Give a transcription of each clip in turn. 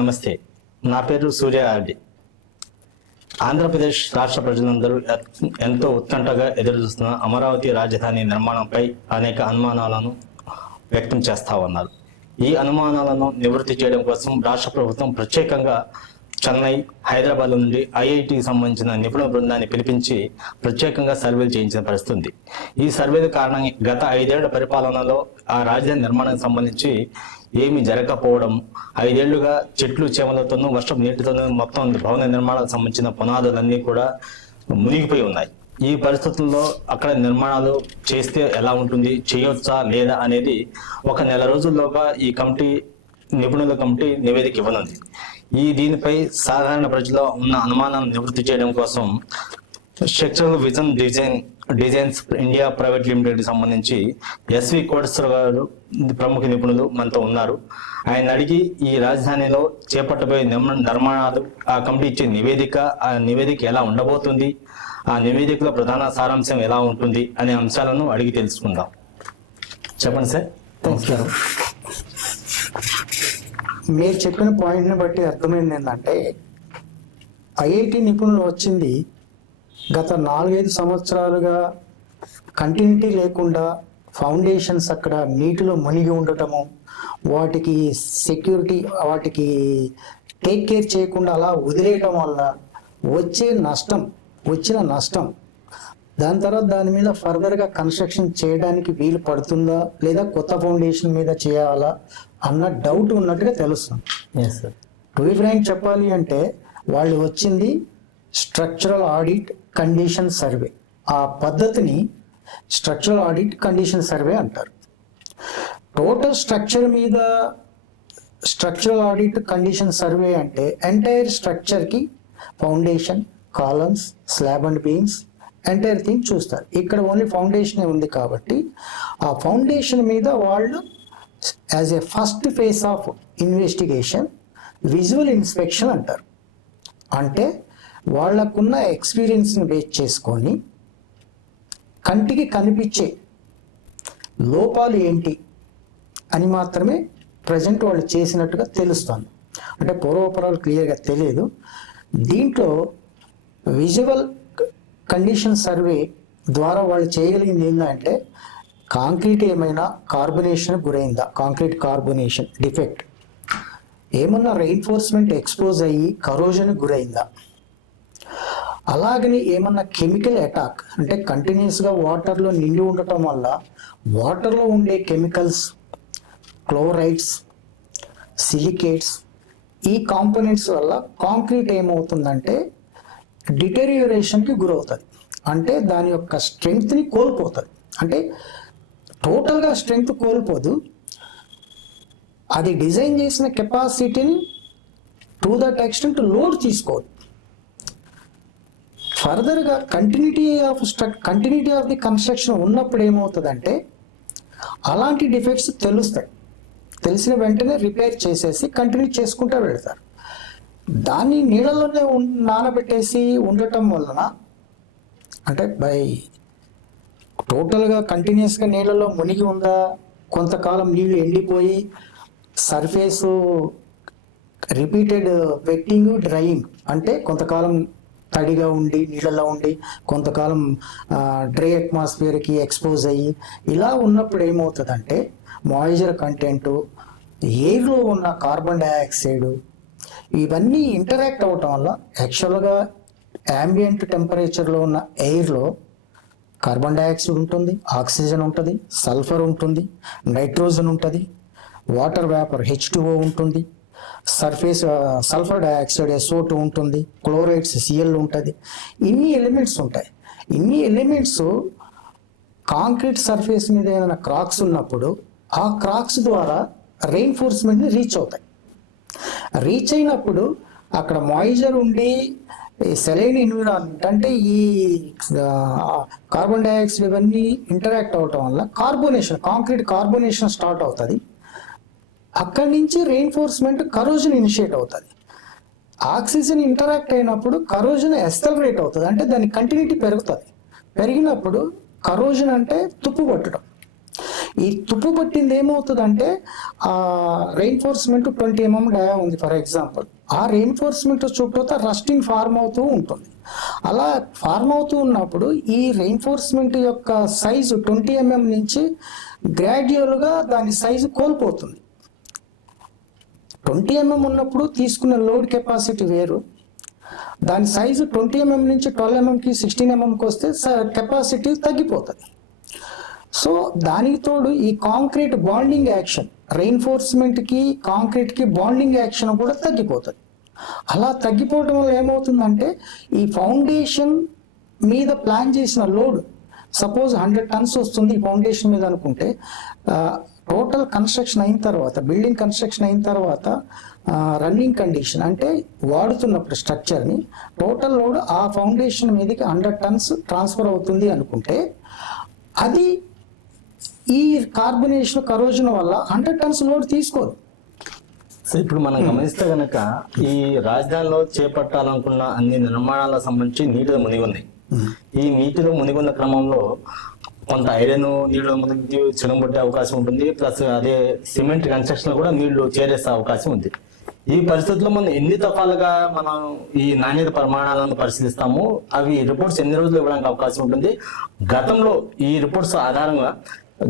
నమస్తే. నా పేరు సూర్య ఆర్డి. ఆంధ్రప్రదేశ్ రాష్ట్ర ప్రజలందరూ ఎంతో ఉత్కంఠగా ఎదురుచూస్తున్న అమరావతి రాజధాని నిర్మాణంపై అనేక అనుమానాలను వ్యక్తం చేస్తా ఉన్నారు. ఈ అనుమానాలను నివృత్తి చేయడం కోసం రాష్ట్ర ప్రభుత్వం ప్రత్యేకంగా చెన్నై హైదరాబాద్ నుండి ఐఐటికి సంబంధించిన నిపుణుల బృందాన్ని పిలిపించి ప్రత్యేకంగా సర్వేలు చేయించిన పరిస్థితి ఉంది ఈ సర్వేల కారణంగా గత ఐదేళ్ళ పరిపాలనలో ఆ రాజధాని నిర్మాణానికి సంబంధించి ఏమి జరగకపోవడం ఐదేళ్ళుగా చెట్లు చేమలతోనూ వర్షం నీటితోనూ మొత్తం భవన నిర్మాణాలకు సంబంధించిన పునాదులన్నీ కూడా మునిగిపోయి ఉన్నాయి. ఈ పరిస్థితుల్లో అక్కడ నిర్మాణాలు చేస్తే ఎలా ఉంటుంది చేయొచ్చా లేదా అనేది ఒక నెల రోజుల్లోగా ఈ కమిటీ నిపుణుల కమిటీ నివేదిక ఇవ్వనుంది. ఈ దీనిపై సాధారణ ప్రజల్లో ఉన్న అనుమానాలను నివృత్తి చేయడం కోసం structural vision design designs India private limited సంబంధించి ఎస్వి కోటేశ్వర గారు ప్రముఖ నిపుణులు మనతో ఉన్నారు. ఆయన అడిగి ఈ రాజధానిలో చేపట్టబోయే నిర్మాణాలు ఆ కమిటీ ఇచ్చే నివేదిక ఆ నివేదిక ఎలా ఉండబోతుంది ఆ నివేదికలో ప్రధాన సారాంశం ఎలా ఉంటుంది అనే అంశాలను అడిగి తెలుసుకుందాం. చెప్పండి సార్. నమస్కారం. మీరు చెప్పిన పాయింట్ని బట్టి అర్థమైంది ఏంటంటే ఐఐటి నిపుణులు వచ్చింది గత నాలుగైదు సంవత్సరాలుగా కంటిన్యూటీ లేకుండా ఫౌండేషన్స్ అక్కడ నీటిలో మునిగి ఉండటము వాటికి సెక్యూరిటీ వాటికి టేక్ కేర్ చేయకుండా అలా వదిలేయటం వల్ల వచ్చే నష్టం వచ్చిన నష్టం దాని తర్వాత దాని మీద ఫర్దర్గా కన్స్ట్రక్షన్ చేయడానికి వీలు పడుతుందా లేదా కొత్త ఫౌండేషన్ మీద చేయాలా అన్న డౌట్ ఉన్నట్టుగా తెలుస్తుంది. టు బి ఫ్రాంక్ చెప్పాలి అంటే వాళ్ళు వచ్చింది స్ట్రక్చరల్ ఆడిట్ కండిషన్ సర్వే ఆ పద్ధతిని స్ట్రక్చరల్ ఆడిట్ కండిషన్ సర్వే అంటారు. టోటల్ స్ట్రక్చర్ మీద స్ట్రక్చరల్ ఆడిట్ కండిషన్ సర్వే అంటే entire స్ట్రక్చర్కి foundation columns slab and beams entire thing చూస్తారు. ఇక్కడ ఓన్లీ ఫౌండేషన్ ఉంది కాబట్టి ఆ ఫౌండేషన్ మీద వాళ్ళు as a first phase of investigation visual inspection అంటారు. అంటే వాళ్ళకున్న ఎక్స్పీరియన్స్ని బేస్ చేసుకొని కంటికి కనిపించే లోపాలు ఏంటి అని మాత్రమే ప్రజెంట్ వాళ్ళు చేసినట్టుగా తెలుస్తుంది. అంటే పూర్వపరాలు క్లియర్గా తెలియదు. దీంట్లో విజువల్ కండిషన్ సర్వే ద్వారా వాళ్ళు చేయగలిగింది ఏంటంటే కాంక్రీట్ ఏమైనా కార్బొనేషన్ గురైందా? కాంక్రీట్ కార్బొనేషన్ డిఫెక్ట్ ఏమన్నా రెయిన్ఫోర్స్మెంట్ ఎక్స్పోజ్ అయ్యి కరోజన్ గురైందా? అలాగని ఏమన్నా కెమికల్ అటాక్ అంటే కంటిన్యూస్గా వాటర్లో నిండి ఉండటం వల్ల వాటర్లో ఉండే కెమికల్స్ క్లోరైడ్స్ సిలికేట్స్ ఈ కాంపోనెంట్స్ వల్ల కాంక్రీట్ ఏమవుతుందంటే డిటెరియోరేషన్కి గురవుతుంది అంటే దాని యొక్క స్ట్రెంగ్త్ని కోల్పోతుంది అంటే టోటల్గా స్ట్రెంగ్త్ కోల్పోదు. అది డిజైన్ చేసిన కెపాసిటీని టు దట్ ఎక్స్టెంట్ లోడ్ తీసుకోదు. ఫర్దర్గా కంటిన్యూటీ ఆఫ్ స్ట్రక్ కంటిన్యూటీ ఆఫ్ ది కన్స్ట్రక్షన్ ఉన్నప్పుడు ఏమవుతుందంటే అలాంటి డిఫెక్ట్స్ తెలుస్తాయి. తెలిసిన వెంటనే రిపేర్ చేసేసి కంటిన్యూ చేసుకుంటూ వెళ్తారు. దాన్ని నీళ్ళలోనే నానబెట్టేసి ఉండటం వలన అంటే బై టోటల్గా కంటిన్యూస్గా నీళ్ళలో మునిగి ఉందా కొంతకాలం నీళ్ళు ఎండిపోయి సర్ఫేసు రిపీటెడ్ వెట్టింగ్ డ్రైయింగ్ అంటే కొంతకాలం తడిగా ఉండి నీళ్ళలో ఉండి కొంతకాలం డ్రై అట్మాస్ఫియర్కి ఎక్స్పోజ్ అయ్యి ఇలా ఉన్నప్పుడు ఏమవుతుందంటే మాయిశ్చర్ కంటెంట్ ఎయిర్లో ఉన్న కార్బన్ డైఆక్సైడ్ ఇవన్నీ ఇంటరాక్ట్ అవ్వటం వల్ల యాక్చువల్గా యాంబియంట్ టెంపరేచర్లో ఉన్న ఎయిర్లో కార్బన్ డైఆక్సైడ్ ఉంటుంది ఆక్సిజన్ ఉంటుంది సల్ఫర్ ఉంటుంది నైట్రోజన్ ఉంటుంది వాటర్ వేపర్ హెచ్ ఉంటుంది. Surface sulphur dioxide S O two ఉంటుంది క్లోరైడ్స్ సిఎల్ ఉంటుంది. ఇన్ని ఎలిమెంట్స్ ఉంటాయి. ఇన్ని ఎలిమెంట్స్ కాంక్రీట్ సర్ఫేస్ మీద ఏదైనా క్రాక్స్ ఉన్నప్పుడు ఆ క్రాక్స్ ద్వారా రెయిన్ఫోర్స్మెంట్ని రీచ్ అవుతాయి. రీచ్ అయినప్పుడు అక్కడ మాయిజర్ ఉండి సెలైన్ ఎన్విరాన్మెంట్ అంటే ఈ కార్బన్ డైఆక్సైడ్ ఇవన్నీ ఇంటరాక్ట్ అవటం వల్ల కార్బోనేషన్ కాంక్రీట్ కార్బోనేషన్ స్టార్ట్ అవుతుంది. అక్కడి నుంచి రెయిన్ఫోర్స్మెంట్ కరోజన్ ఇనిషియేట్ అవుతుంది. ఆక్సిజన్ ఇంటరాక్ట్ అయినప్పుడు కరోజన్ ఎస్టలరేట్ అవుతుంది. అంటే దాని కంటిన్యూటీ పెరుగుతుంది. పెరిగినప్పుడు కరోజన్ అంటే తుప్పు పట్టడం. ఈ తుప్పు పట్టింది ఏమవుతుందంటే ఆ రెయిన్ఫోర్స్మెంట్ ట్వంటీ ఎంఎం డయా ఉంది ఫర్ ఎగ్జాంపుల్ ఆ రెయిన్ఫోర్స్మెంట్ చుట్టూతా రస్టింగ్ ఫార్మ్ అవుతూ ఉంటుంది. అలా ఫార్మ్ అవుతూ ఉన్నప్పుడు ఈ రెయిన్ఫోర్స్మెంట్ యొక్క సైజు ట్వంటీ ఎంఎం నుంచి గ్రాడ్యువల్గా దాని సైజు కోల్పోతుంది. ట్వంటీ ఎంఎం ఉన్నప్పుడు తీసుకున్న లోడ్ కెపాసిటీ వేరు. దాని సైజు ట్వంటీ ఎంఎం నుంచి ట్వెల్వ్ ఎంఎంకి సిక్స్టీన్ ఎంఎంకి వస్తే కెపాసిటీ తగ్గిపోతుంది. సో దానికి తోడు ఈ కాంక్రీట్ బాండింగ్ యాక్షన్ రెయిన్ఫోర్స్మెంట్కి కాంక్రీట్కి బాండింగ్ యాక్షన్ కూడా తగ్గిపోతుంది. అలా తగ్గిపోవడం వల్ల ఏమవుతుందంటే ఈ ఫౌండేషన్ మీద ప్లాన్ చేసిన లోడ్ సపోజ్ హండ్రెడ్ టన్స్ వస్తుంది ఫౌండేషన్ మీద అనుకుంటే టోటల్ కన్స్ట్రక్షన్ అయిన తర్వాత బిల్డింగ్ కన్స్ట్రక్షన్ అయిన తర్వాత రన్నింగ్ కండిషన్ అంటే వాడుతున్నప్పుడు స్ట్రక్చర్ని టోటల్ లోడ్ ఆ ఫౌండేషన్ మీదకి హండ్రెడ్ టన్స్ ట్రాన్స్ఫర్ అవుతుంది అనుకుంటే అది ఈ కార్బినేషన్ కరోజన్ వల్ల హండ్రెడ్ టన్స్ లోడ్ తీసుకోదు. సో ఇప్పుడు మనం గమనిస్తే కనుక ఈ రాజధానిలో చేపట్టాలనుకున్న అన్ని నిర్మాణాలకు సంబంధించి నీటిగా మునిగి ఉంది ఈ నీటిలో మునిగున్న క్రమంలో కొంత ఐరన్ నీళ్ళు మునిగి చినబొట్టే అవకాశం ఉంటుంది. ప్లస్ అదే సిమెంట్ కన్స్ట్రక్షన్ కూడా నీళ్ళు చేరేసే అవకాశం ఉంది. ఈ పరిస్థితుల్లో మనం ఎన్ని దఫాలుగా మనం ఈ నాణ్యత ప్రమాణాలను పరిశీలిస్తాము అవి రిపోర్ట్స్ ఎన్ని రోజులు ఇవ్వడానికి అవకాశం ఉంటుంది. గతంలో ఈ రిపోర్ట్స్ ఆధారంగా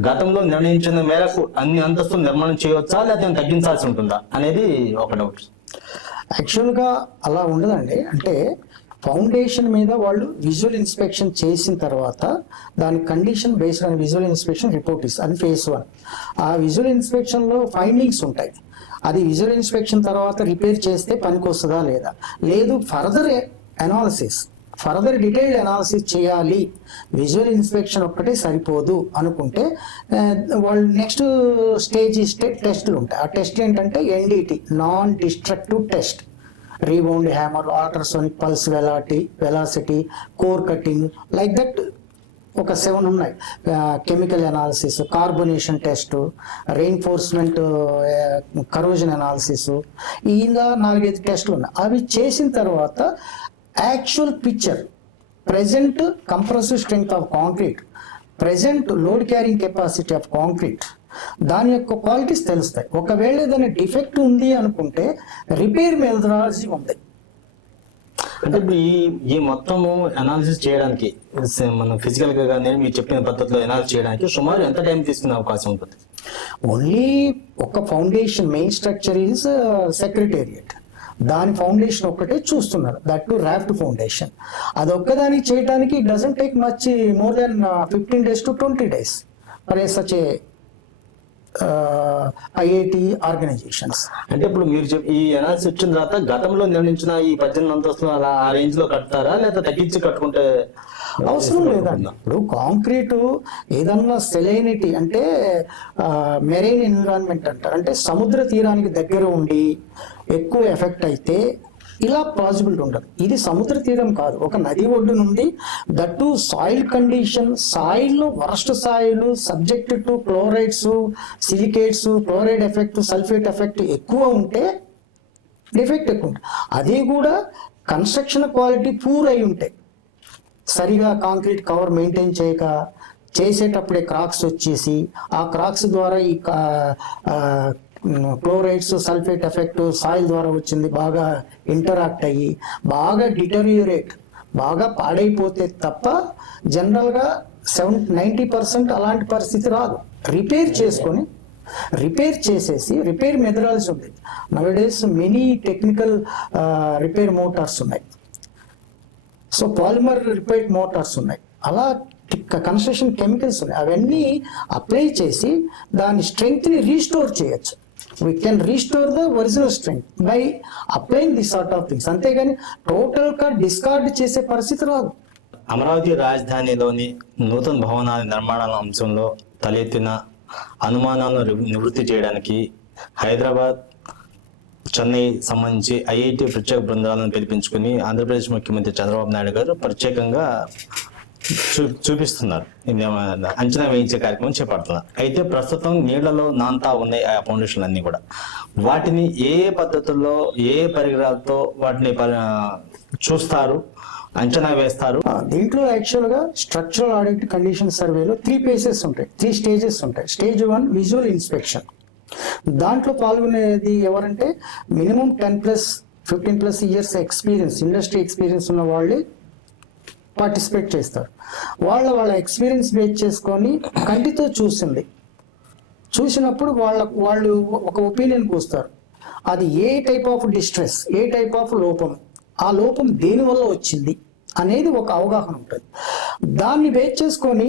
గతంలో నిర్ణయించిన మేరకు అన్ని అంతస్తులు నిర్మాణం చేయవచ్చా లేదా తగ్గించాల్సి ఉంటుందా అనేది ఒక డౌట్. యాక్చువల్గా అలా ఉండదండి. అంటే ఫౌండేషన్ మీద వాళ్ళు విజువల్ ఇన్స్పెక్షన్ చేసిన తర్వాత దాని condition based on visual inspection report is అది ఫేస్ వన్. ఆ విజువల్ ఇన్స్పెక్షన్లో ఫైండింగ్స్ ఉంటాయి. అది విజువల్ ఇన్స్పెక్షన్ తర్వాత రిపేర్ చేస్తే పనికి వస్తుందా లేదా? లేదు further analysis further detailed analysis చేయాలి. విజువల్ ఇన్స్పెక్షన్ ఒక్కటే సరిపోదు అనుకుంటే వాళ్ళు నెక్స్ట్ స్టేజ్ టెస్ట్లు ఉంటాయి. ఆ టెస్ట్ ఏంటంటే NDT non destructive test. Rebound hammer ultrasonic pulse వెలాటి velocity core cutting like that ఒక సెవెన్ ఉన్నాయి. Chemical analysis carbonation test reinforcement corrosion analysis ఇలా నాలుగైదు టెస్ట్లు ఉన్నాయి. అవి చేసిన తర్వాత actual picture present compressive strength of concrete present load carrying capacity of concrete దాని యొక్క క్వాలిటీస్ తెలుస్తాయి. ఒకవేళ ఏదైనా డిఫెక్ట్ ఉంది అనుకుంటే రిపేర్ మెథడాలజీ ఉంది. అంటే ఇప్పుడు ఈ ఈ మొత్తము అనాలిసిస్ చేయడానికి మనం ఫిజికల్గా కానీ మీరు చెప్పిన పద్ధతిలో అనాలిసిస్ చేయడానికి సుమారు ఎంత టైం తీసుకునే అవకాశం ఉంటుంది? ఓన్లీ ఒక foundation main structure is secretariat దాని ఫౌండేషన్ ఒక్కటే చూస్తున్నారు. దట్ టు ర్యాఫ్ట్ ఫౌండేషన్ అది ఒక్కదానికి చేయడానికి doesn't take much more than fifteen days to twenty days for such a IIT organizations. అంటే ఇప్పుడు మీరు ఈ అనాలిసిస్ వచ్చిన తర్వాత గతంలో నిర్ణయించిన ఈ పద్దెనిమిది అంతస్తులు అలా ఆ రేంజ్లో కడతారా? లేదా తగ్గించి కట్టుకుంటే అవసరం లేదండి. ఇప్పుడు కాంక్రీట్ ఏదన్నా సెలైనిటీ అంటే మెరైన్ ఎన్విరాన్మెంట్ అంటారు. అంటే సముద్ర తీరానికి దగ్గర ఉండి ఎక్కువ ఎఫెక్ట్ అయితే ఇలా పాసిబిలిటీ ఉండదు ఇది సముద్ర తీరం కాదు. ఒక నది ఒడ్డు నుండి that soil condition soil worst soil subject to chlorides silicates chloride effect sulphate effect ఎక్కువ ఉంటే డిఫెక్ట్ ఎక్కువ ఉంటుంది. అది కూడా కన్స్ట్రక్షన్ క్వాలిటీ పూర్ అయి ఉంటాయి సరిగా కాంక్రీట్ కవర్ మెయింటైన్ చేయక చేసేటప్పుడే క్రాక్స్ వచ్చేసి ఆ క్రాక్స్ ద్వారా ఈ క్లోరైడ్స్ సల్ఫేట్ ఎఫెక్ట్ సాయిల్ ద్వారా వచ్చింది బాగా ఇంటరాక్ట్ అయ్యి బాగా డిటరియూరేట్ బాగా పాడైపోతే తప్ప జనరల్గా సెవెన్ నైంటీ పర్సెంట్ అలాంటి పరిస్థితి రాదు. రిపేర్ చేసుకొని రిపేర్ చేసేసి రిపేర్ మెథడాలజీ ఉంది. Nowadays many technical repair mortars ఉన్నాయి. సో పాలిమర్ రిపేర్ మోటార్స్ ఉన్నాయి. అలా కన్స్ట్రక్షన్ కెమికల్స్ ఉన్నాయి. అవన్నీ అప్లై చేసి దాని స్ట్రెంగ్త్ని రీస్టోర్ చేయొచ్చు. We can restore the original strength by applying this sort of things అంతేగాని టోటల్గా డిస్కార్డ్ చేసే పరిస్థితి రాదు. అమరావతి రాజధానిలోని నూతన భవనాల నిర్మాణాల అంశంలో తలెత్తిన అనుమానాలను నివృత్తి చేయడానికి హైదరాబాద్ చెన్నై సంబంధించి ఐఐటి ప్రత్యేక బృందాలను పిలిపించుకుని ఆంధ్రప్రదేశ్ ముఖ్యమంత్రి చంద్రబాబు నాయుడు గారు ప్రత్యేకంగా చూపిస్తున్నారు. అంచనా వేయించే కార్యక్రమం చేపడుతున్నారు. అయితే ప్రస్తుతం నీళ్ళలో నాంతా ఉన్నాయి ఆ ఫౌండేషన్లు అన్ని కూడా. వాటిని ఏ పద్ధతుల్లో ఏ పరికరాలతో వాటిని చూస్తారు అంచనా వేస్తారు? దీంట్లో దీంట్లో యాక్చువల్గా స్ట్రక్చరల్ ఆడిట్ కండిషన్ సర్వేలో త్రీ పేసెస్ ఉంటాయి. త్రీ స్టేజెస్ ఉంటాయి. Stage one visual inspection. దాంట్లో పాల్గొనేది ఎవరంటే minimum ten plus fifteen plus years experience industry experience ఉన్న వాళ్ళే పార్టిసిపేట్ చేస్తారు. వాళ్ళ వాళ్ళ ఎక్స్పీరియన్స్ బేస్ చేసుకొని కంటితో చూసింది. చూసినప్పుడు వాళ్ళ వాళ్ళు ఒక ఒపీనియన్ కూస్తారు అది a type of distress a type of లోపం ఆ లోపం దేని వల్ల వచ్చింది అనేది ఒక అవగాహన ఉంటుంది. దాన్ని బేస్ చేసుకొని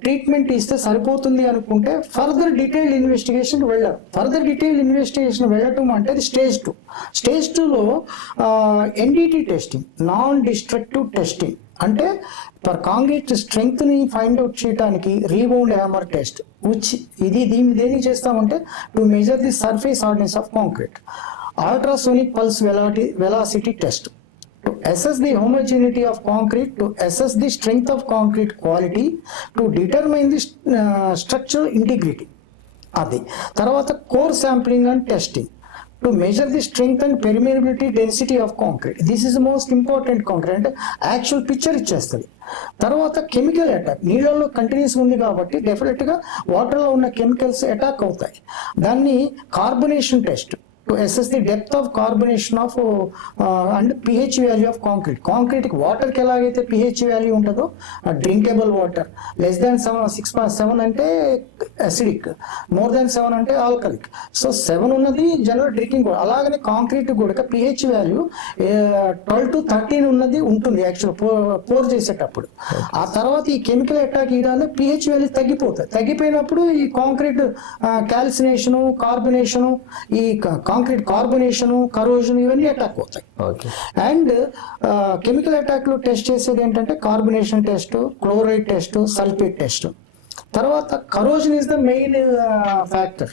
ట్రీట్మెంట్ ఇస్తే సరిపోతుంది అనుకుంటే ఫర్దర్ డీటెయిల్డ్ ఇన్వెస్టిగేషన్ వెళ్ళరు ఫర్దర్ డీటెయిల్డ్ ఇన్వెస్టిగేషన్ వెళ్ళటం అంటే అది స్టేజ్ టూ స్టేజ్ టూలో NDT testing non destructive testing అంటే పర్ కాంగ్రీట్ స్ట్రెంగ్త్ని ఫైండ్ అవుట్ చేయడానికి రీబౌండ్ హ్యామర్ టెస్ట్ ఉచ్ ఇది దీన్ని దేనికి చేస్తామంటే to measure the surface hardness of concrete ultrasonic pulse వెలాటి velocity test assess the the homogeneity of concrete to assess the strength of concrete quality to determine the uh, structural integrity. అది. తర్వాత core sampling and testing to measure the strength and permeability density of concrete this is most important concrete అంటే actual picture ఇచ్చేస్తుంది. తర్వాత chemical attack నీళ్ళల్లో continuous ఉంది కాబట్టి డెఫినెట్గా వాటర్లో ఉన్న కెమికల్స్ అటాక్ అవుతాయి. దాన్ని carbonation test to assess the depth of carbonation of and pH value of concrete water వాటర్కి ఎలాగైతే పిహెచ్ వాల్యూ ఉంటుందో drinkable water less than seven six point seven అంటే అసిడిక్ మోర్ దాన్ సెవెన్ అంటే alkalic so seven ఉన్నది general drinking అలాగనే concrete కూడా pH value twelve to thirteen ఉన్నది ఉంటుంది యాక్చువల్ పోర్ చేసేటప్పుడు. ఆ తర్వాత ఈ కెమికల్ అటాక్ ఇవ్వడానికి పిహెచ్ వాల్యూ తగ్గిపోతుంది తగ్గిపోయినప్పుడు ఈ కాంక్రీట్ క్యాల్సినేషను కార్బొనేషను ఈ కాంక్రీట్ కార్బొనేషను కరోజన్ ఇవన్నీ అటాక్ అవుతాయి. ఓకే. అండ్ కెమికల్ అటాక్లో టెస్ట్ చేసేది ఏంటంటే carbonation test chloride test sulphate test తర్వాత corrosion is the main factor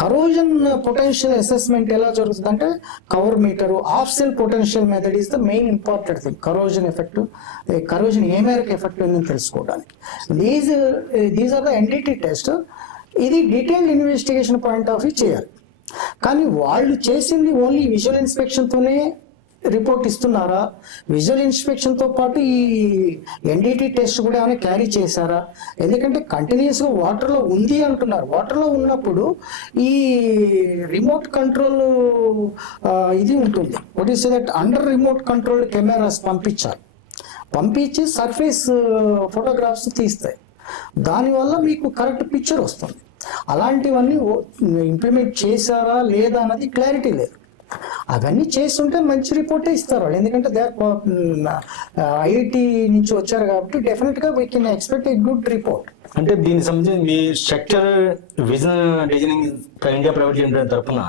corrosion potential assessment ఎలా జరుగుతుంది అంటే cover meter of cell potential method is the main important thing corrosion effect corrosion ఏ మేరకు effect ఉందని తెలుసుకోవడానికి. These these are the NDT test ఇది detailed investigation point of view చేయాలి. కానీ వాళ్ళు చేసింది ఓన్లీ విజువల్ ఇన్స్పెక్షన్తోనే రిపోర్ట్ ఇస్తున్నారా? విజువల్ ఇన్స్పెక్షన్తో పాటు ఈ ఎన్డిటి టెస్ట్ కూడా ఏమైనా క్యారీ చేశారా? ఎందుకంటే కంటిన్యూస్గా వాటర్లో ఉంది అంటున్నారు. వాటర్లో ఉన్నప్పుడు ఈ రిమోట్ కంట్రోల్ ఇది ఉంటుంది. What is that under remote control cameras పంపించాలి. పంపించి సర్ఫేస్ ఫోటోగ్రాఫ్స్ తీస్తాయి. దానివల్ల మీకు కరెక్ట్ పిక్చర్ వస్తుంది. అలాంటివన్నీ ఇంప్లిమెంట్ చేశారా లేదా అన్నది క్లారిటీ లేదు. అవన్నీ చేస్తుంటే మంచి రిపోర్టే ఇస్తారు వాళ్ళు. ఎందుకంటే దే ఐఐటి నుంచి వచ్చారు కాబట్టి డెఫినెట్గా we can expect a good report అంటే దీనికి సంబంధించి మీ structure vision designing India private limited తరఫున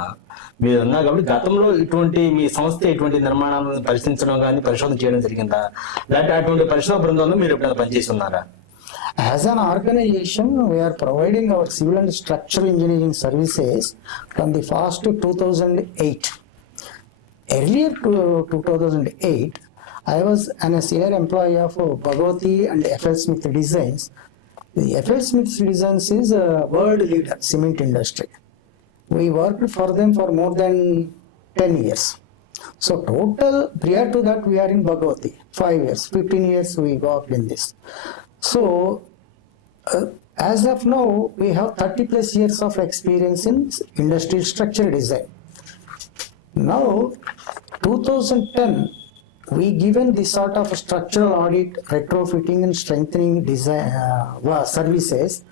మీరు ఉన్నారు కాబట్టి గతంలో ఇటువంటి మీ సంస్థ ఇటువంటి నిర్మాణాలను పరిశీలించడం కానీ పరిశోధన చేయడం జరిగిందా? లేకపోతే అటువంటి పరిశోధన బృందంలో మీరు ఎప్పుడైనా పనిచేస్తున్నారా As an organization, we are providing our civil and structural engineering services from the first 2008. Earlier to 2008, I was an senior employee of Bhagavati and FL Smith Designs. The FL Smith Designs is a world leader cement industry. We worked for them for more than 10 years. So total prior to that we are in Bhagavati, 5 years, 15 years we worked in this. So, uh, as of now, we have 30 plus years of experience in industrial structure design. Now, 2010, we given this sort of structural audit, retrofitting and strengthening design uh, services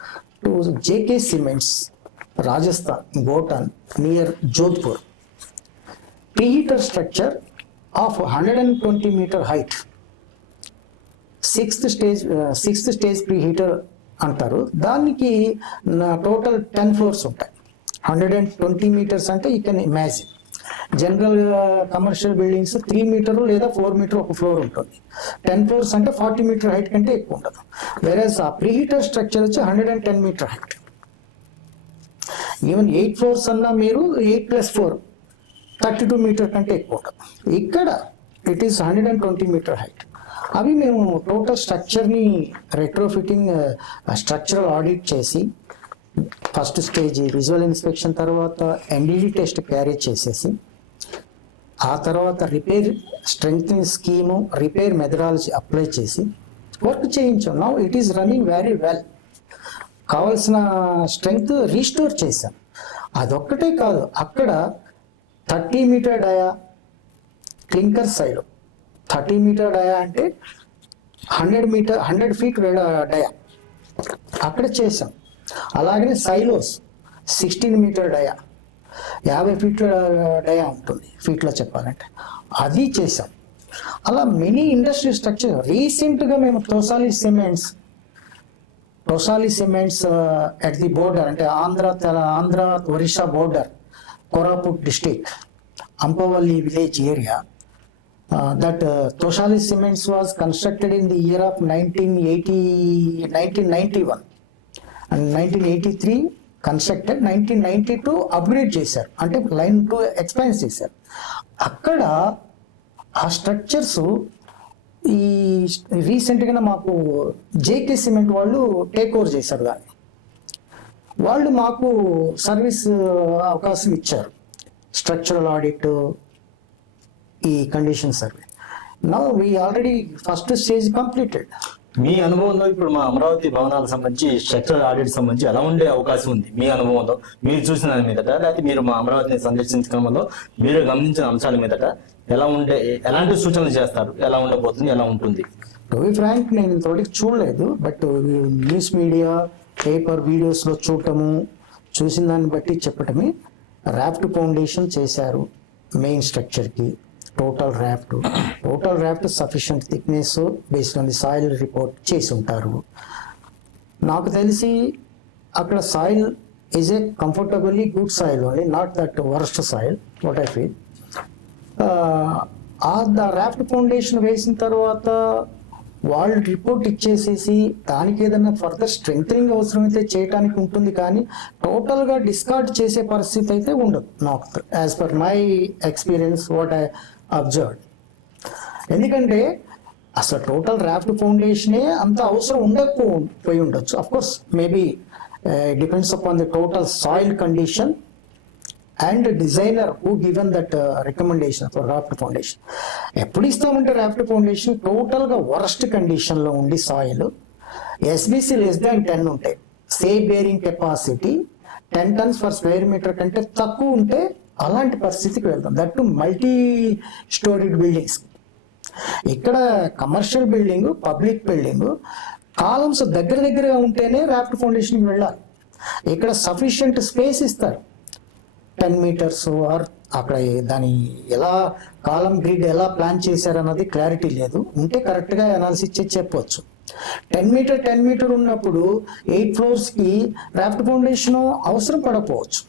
to JK Cements, Rajasthan, Bhutan, near Jodhpur. Preheater structure of 120 meter height. Sixth stage sixth stage preheater అంటారు. దానికి నా total ten floors ఉంటాయి. Hundred and twenty metres అంటే you can imagine. General commercial buildings three metre లేదా four metre ఒక floor ఉంటుంది. Ten floors అంటే forty metre height కంటే ఎక్కువ ఉండదు వేరే ఆ ప్రీ హీటర్ స్ట్రక్చర్ వచ్చి hundred and ten metre height. Even eight floors అన్నా మీరు eight plus four thirty two metre కంటే ఎక్కువ ఉండదు ఇక్కడ it is hundred and twenty metre height. అవి మేము టోటల్ స్ట్రక్చర్ని రెట్రోఫిట్టింగ్ స్ట్రక్చరల్ ఆడిట్ చేసి ఫస్ట్ స్టేజ్ విజువల్ ఇన్స్పెక్షన్ తర్వాత ఎన్డీడీ టెస్ట్ క్యారీ చేసేసి ఆ తర్వాత repair strength scheme repair methodology apply చేసి వర్క్ చేయించాం. Now it is running very well కావాల్సిన స్ట్రెంగ్త్ రీస్టోర్ చేశాం. అదొక్కటే కాదు అక్కడ thirty metre dia clinker side thirty metre dia అంటే hundred metre hundred feet dia. అక్కడ చేసాం అలాగే సైలోస్ సిక్స్టీన్ మీటర్ డయా. యాభై ఫీట్ల డయా ఉంటుంది ఫీట్లో చెప్పాలంటే. అది చేసాం అలా మెనీ ఇండస్ట్రీ స్ట్రక్చర్ రీసెంట్గా మేము Tosali cements Tosali cements at the border అంటే ఆంధ్ర తెల Andhra Orissa border Koraput district Ampavalli village area that Toshali cements was constructed in the year of nineteen eighty nineteen ninety one and nineteen eighty three constructed nineteen ninety two upgrade చేశారు. అంటే line two expanse చేశారు. అక్కడ ఆ structures ఈ రీసెంట్గా మాకు JK cement వాళ్ళు take over చేశారు దాన్ని. వాళ్ళు మాకు సర్వీస్ uh, అవకాశం ఇచ్చారు. స్ట్రక్చరల్ ఆడిట్ ఈ condition survey now we already first stage completed మీ అనుభవంలో ఇప్పుడు మా అమరావతి భవనాలకు సంబంధించి స్ట్రక్చరల్ ఆడిట్ సంబంధించి ఎలా ఉండే అవకాశం ఉంది. మీ అనుభవంలో మీరు చూసిన దాని మీదట లేకపోతే మీరు మా అమరావతిని సందర్శించడంలో మీరు గమనించిన అంశాల మీదట ఎలా ఉండే ఎలాంటి సూచనలు చేస్తారు? ఎలా ఉండబోతుంది? ఎలా ఉంటుంది? బి ఫ్రాంక్ నేను ఇంతవరకు చూడలేదు బట్ న్యూస్ మీడియా పేపర్ వీడియోస్లో చూడటము చూసిన దాన్ని బట్టి చెప్పటమే ర్యాఫ్ట్ ఫౌండేషన్ చేశారు main స్ట్రక్చర్కి total raft total raft sufficient thickness based on the soil report చేసి ఉంటారు. నాకు తెలిసి అక్కడ soil is a comfortably good soil only not that worst soil what I feel ఆ ద ర్యాఫ్ట్ ఫౌండేషన్ వేసిన తర్వాత వాళ్ళు రిపోర్ట్ ఇచ్చేసేసి దానికి ఏదైనా ఫర్దర్ స్ట్రెంగ్ అవసరమైతే చేయడానికి ఉంటుంది కానీ టోటల్గా డిస్కార్డ్ చేసే పరిస్థితి అయితే ఉండదు. నాకు as per my experience what I observed. ఎందుకంటే అసలు టోటల్ ర్యాఫ్ట్ ఫౌండేషనే అంత అవసరం ఉండకపోయి ఉండొచ్చు. Of course maybe depends upon the total soil condition and designer who given that recommendation for raft foundation. ఎప్పుడు ఇస్తామంటే రాఫ్ట్ ఫౌండేషన్? టోటల్గా వరస్ట్ కండిషన్లో ఉండి soil SBC less than ten ఉంటాయి say bearing capacity ten tons for square metre కంటే తక్కువ ఉంటే అలాంటి పరిస్థితికి వెళ్తాం. That to multi storeyed buildings. ఇక్కడ commercial building public building columns దగ్గర దగ్గరగా ఉంటేనే ర్యాఫ్ట్ ఫౌండేషన్కి వెళ్ళాలి. ఇక్కడ సఫిషియంట్ స్పేస్ ఇస్తారు. టెన్ మీటర్స్ ఆర్ అక్కడ దాని ఎలా కాలం గ్రిడ్ ఎలా ప్లాన్ చేశారన్నది క్లారిటీ లేదు. ఉంటే కరెక్ట్గా అనాలిసిస్ చేసి చెప్పవచ్చు టెన్ మీటర్ టెన్ మీటర్ ఉన్నప్పుడు ఎయిట్ ఫ్లోర్స్కి రాఫ్ట్ ఫౌండేషన్ అవసరం పడకపోవచ్చు.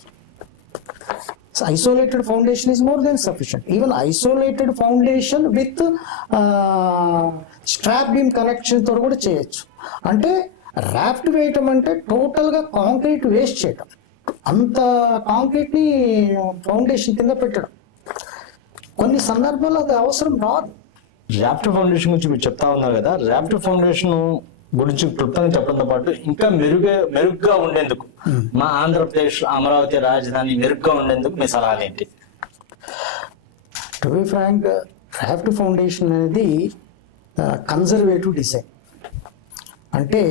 Isolated foundation is more than sufficient even isolated foundation with strap beam కనెక్షన్తో కూడా చేయొచ్చు. అంటే ర్యాఫ్ట్ వేయటం అంటే టోటల్గా కాంక్రీట్ వేస్ట్ చేయటం. అంత కాంక్రీట్ని ఫౌండేషన్ కింద పెట్టడం. కొన్ని సందర్భాల్లో అది అవసరం రాదు. ర్యాప్ట్ ఫౌండేషన్ గురించి మీరు చెప్తా ఉన్నారు కదా. ర్యాప్ట్ ఫౌండేషన్ గురించి క్లుప్తంగా చెప్పడంతో పాటు ఇంకా మెరుగ్గా మెరుగ్గా ఉండేందుకు. మా ఆంధ్రప్రదేశ్ అమరావతి రాజధాని మెరుగ్గా ఉండేందుకు మీ సలహాలు ఏంటి to be frank raft foundation అనేది కన్జర్వేటివ్ డిజైన్ అంటే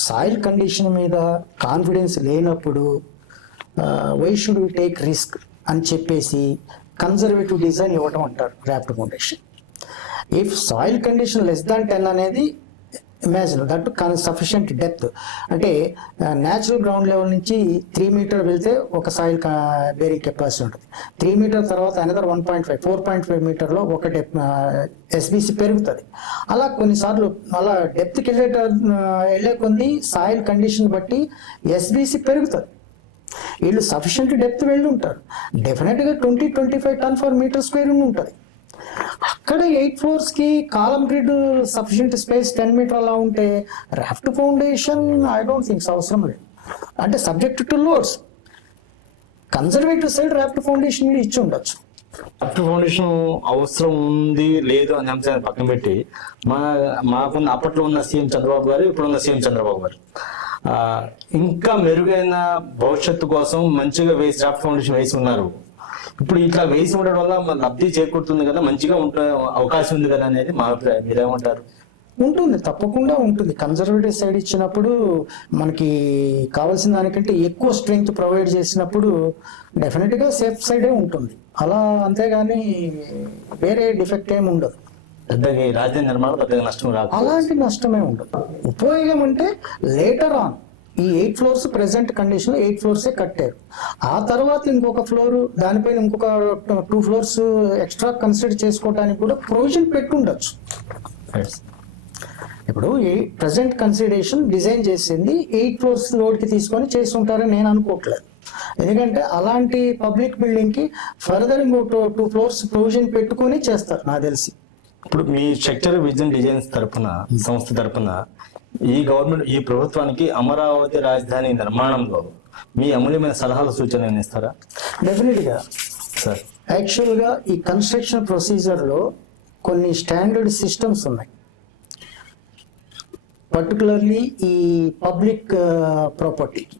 సాయిల్ కండిషన్ మీద కాన్ఫిడెన్స్ లేనప్పుడు why should we take risk అని చెప్పేసి కన్జర్వేటివ్ డిజైన్ ఇవ్వటం అంటారు raft foundation if soil condition less than ten అనేది ఇమాజిన్ దట్ సఫిషియంట్ డెప్త్ అంటే న్యాచురల్ గ్రౌండ్ లెవెల్ నుంచి త్రీ మీటర్ వెళ్తే ఒక సాయిల్ బేరింగ్ కెపాసిటీ ఉంటుంది. త్రీ మీటర్ తర్వాత another one point five four point five మీటర్లో ఒక డెప్ ఎస్బీసీ పెరుగుతుంది. అలా కొన్నిసార్లు అలా డెప్త్కి వెళ్ళే వెళ్ళే కొన్ని సాయిల్ కండిషన్ బట్టి ఎస్బీసీ పెరుగుతుంది. వీళ్ళు సఫిషియంట్ డెప్త్ వెళ్ళి ఉంటారు. డెఫినెట్గా twenty twenty five ton for metre square ఉంటుంది. అక్కడ eight ఫ్లోర్స్కి column grid sufficient space ten metre అలా ఉంటే raft foundation I don't thinks అవసరం లేదు. అంటే subject to loads. Conservative side raft foundation ఇచ్చి ఉండొచ్చు. రాఫ్ట్ ఫౌండేషన్ అవసరం ఉంది లేదు అనే అంశాన్ని పక్కన పెట్టి మా మాకున్న అప్పట్లో ఉన్న సీఎం చంద్రబాబు గారు ఇప్పుడున్న సీఎం చంద్రబాబు గారు. ఇంకా మెరుగైన భవిష్యత్తు కోసం మంచిగా వేసి రాఫ్ట్ ఫౌండేషన్ వేసి ఉన్నారు. ఇప్పుడు ఇట్లా వేసి ఉండడం వల్ల మన లబ్ధి చేకూరుతుంది కదా మంచిగా ఉంటే అవకాశం ఉంది కదా అనేది మా అభిప్రాయం. మీరేమంటారు ఉంటుంది తప్పకుండా ఉంటుంది. కన్జర్వేటివ్ సైడ్ ఇచ్చినప్పుడు మనకి కావాల్సిన దానికంటే ఎక్కువ స్ట్రెంగ్త్ ప్రొవైడ్ చేసినప్పుడు డెఫినెట్గా సేఫ్ సైడే ఉంటుంది. అలా అంతేగాని వేరే డిఫెక్ట్ ఏమి ఉండదు. పెద్దగా రాజధాని నిర్మాణం పెద్దగా నష్టం రాదు అలాంటి నష్టమే ఉండదు. ఉపయోగం అంటే లేటర్ ఆన్ ఈ eight floors present condition eight ఫ్లోర్సే కట్టారు. ఆ తర్వాత ఇంకొక ఫ్లోర్ దానిపైన ఇంకొక టూ ఫ్లోర్స్ ఎక్స్ట్రా కన్సిడర్ చేసుకోవడానికి కూడా ప్రొవిజన్ పెట్టుండొచ్చు. ఇప్పుడు ఈ ప్రజెంట్ కన్సిడరేషన్ డిజైన్ చేసింది ఎయిట్ ఫ్లోర్స్ లోడ్కి తీసుకొని చేసి ఉంటారని నేను అనుకోవట్లేదు. ఎందుకంటే అలాంటి పబ్లిక్ బిల్డింగ్కి ఫర్దర్ ఇంకో టూ టూ ఫ్లోర్స్ ప్రొవిజన్ పెట్టుకొని చేస్తారు నాకు తెలిసి. ఇప్పుడు మీ స్ట్రక్చర్ విజన్ డిజైన్స్ తరపున సంస్థ తరపున ఈ గవర్నమెంట్ ఈ ప్రభుత్వానికి అమరావతి రాజధాని నిర్మాణంలో మీ అమూల్యమైన సలహాలు సూచనలు ఇస్తారా? డెఫినెట్గా సార్. యాక్చువల్గా ఈ కన్స్ట్రక్షన్ ప్రొసీజర్లో కొన్ని స్టాండర్డ్ సిస్టమ్స్ ఉన్నాయి. పర్టికులర్లీ ఈ పబ్లిక్ ప్రాపర్టీకి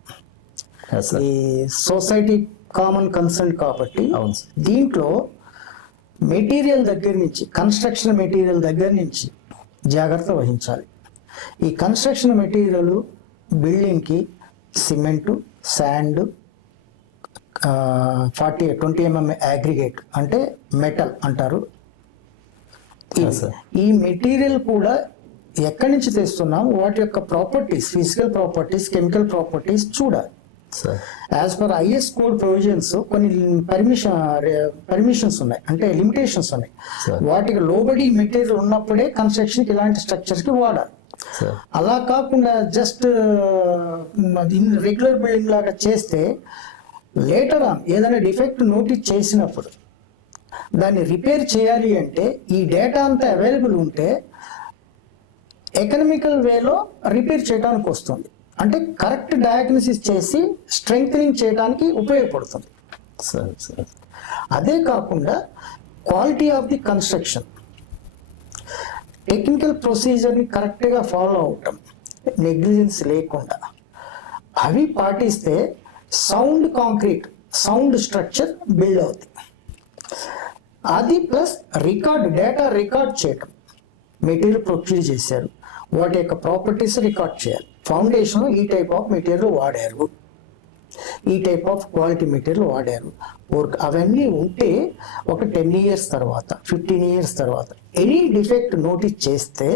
ఎస్ సార్ ఈ సొసైటీ కామన్ కన్సర్న్ కాబట్టి అవును సార్ దీంట్లో మెటీరియల్ దగ్గర నుంచి కన్స్ట్రక్షన్ మెటీరియల్ దగ్గర నుంచి జాగ్రత్త వహించాలి. ఈ కన్స్ట్రక్షన్ మెటీరియల్ బిల్డింగ్కి cement sand forty twenty mm aggregate అంటే మెటల్ అంటారు. ఈ- మెటీరియల్ కూడా ఎక్కడి నుంచి తెస్తున్నాం? వాటి యొక్క properties physical properties chemical properties చూడాలి. As per IS code provisions కొన్ని పర్మిషన్ పర్మిషన్స్ ఉన్నాయి. అంటే లిమిటేషన్స్ ఉన్నాయి. వాటికి లోబడి మెటీరియల్ ఉన్నప్పుడే కన్స్ట్రక్షన్కి ఇలాంటి స్ట్రక్చర్స్కి వాడాలి. అలా కాకుండా జస్ట్ రెగ్యులర్ బిల్డింగ్ లాగా చేస్తే లేటర్ ఆన్ ఏదైనా డిఫెక్ట్ నోటీస్ చేసినప్పుడు దాన్ని రిపేర్ చేయాలి అంటే ఈ డేటా అంతా అవైలబుల్ ఉంటే ఎకనామికల్ వేలో రిపేర్ చేయడానికి వస్తుంది. అంటే కరెక్ట్ డయాగ్నోసిస్ చేసి స్ట్రెంగ్ చేయడానికి ఉపయోగపడుతుంది. Sir sir. అదే కాకుండా quality of the construction. Technical ప్రొసీజర్ని కరెక్ట్గా ఫాలో అవటం నెగ్లిజెన్స్ లేకుండా. అవి పాటిస్తే sound concrete sound structure build అవుతుంది. అది ప్లస్ రికార్డ్ డేటా రికార్డ్ చేయటం. మెటీరియల్ ప్రొక్యూర్ చేశారు. వాటి యొక్క ప్రాపర్టీస్ రికార్డ్ చేయాలి. ఫౌండేషన్ ఈ టైప్ ఆఫ్ మెటీరియల్ వాడారు. ఈ టైప్ ఆఫ్ క్వాలిటీ మెటీరియల్ వాడారు. వర్క్ అవన్నీ ఉంటే ఒక టెన్ ఇయర్స్ తర్వాత ఫిఫ్టీన్ ఇయర్స్ తర్వాత ఎనీ డిఫెక్ట్ నోటీస్ చేస్తే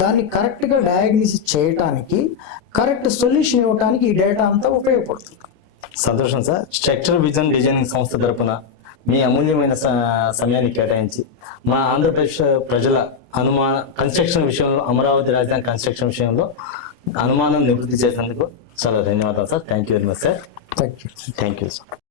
దాన్ని కరెక్ట్గా డయాగ్నోసిస్ చేయటానికి కరెక్ట్ సొల్యూషన్ ఇవ్వడానికి ఈ డేటా అంతా ఉపయోగపడుతుంది. సంతోషం సార్ స్ట్రక్చర్ విజన్ డిజైనింగ్ సంస్థ తరపున మీ అమూల్యమైన సమయాన్ని కేటాయించి మా ఆంధ్రప్రదేశ్ ప్రజల అనుమాన కన్స్ట్రక్షన్ విషయంలో అమరావతి రాజధాని కన్స్ట్రక్షన్ విషయంలో అనుమానం నివృత్తి చేసేందుకు చాలా ధన్యవాదాలు sir. Thank you very much sir thank you thank you sir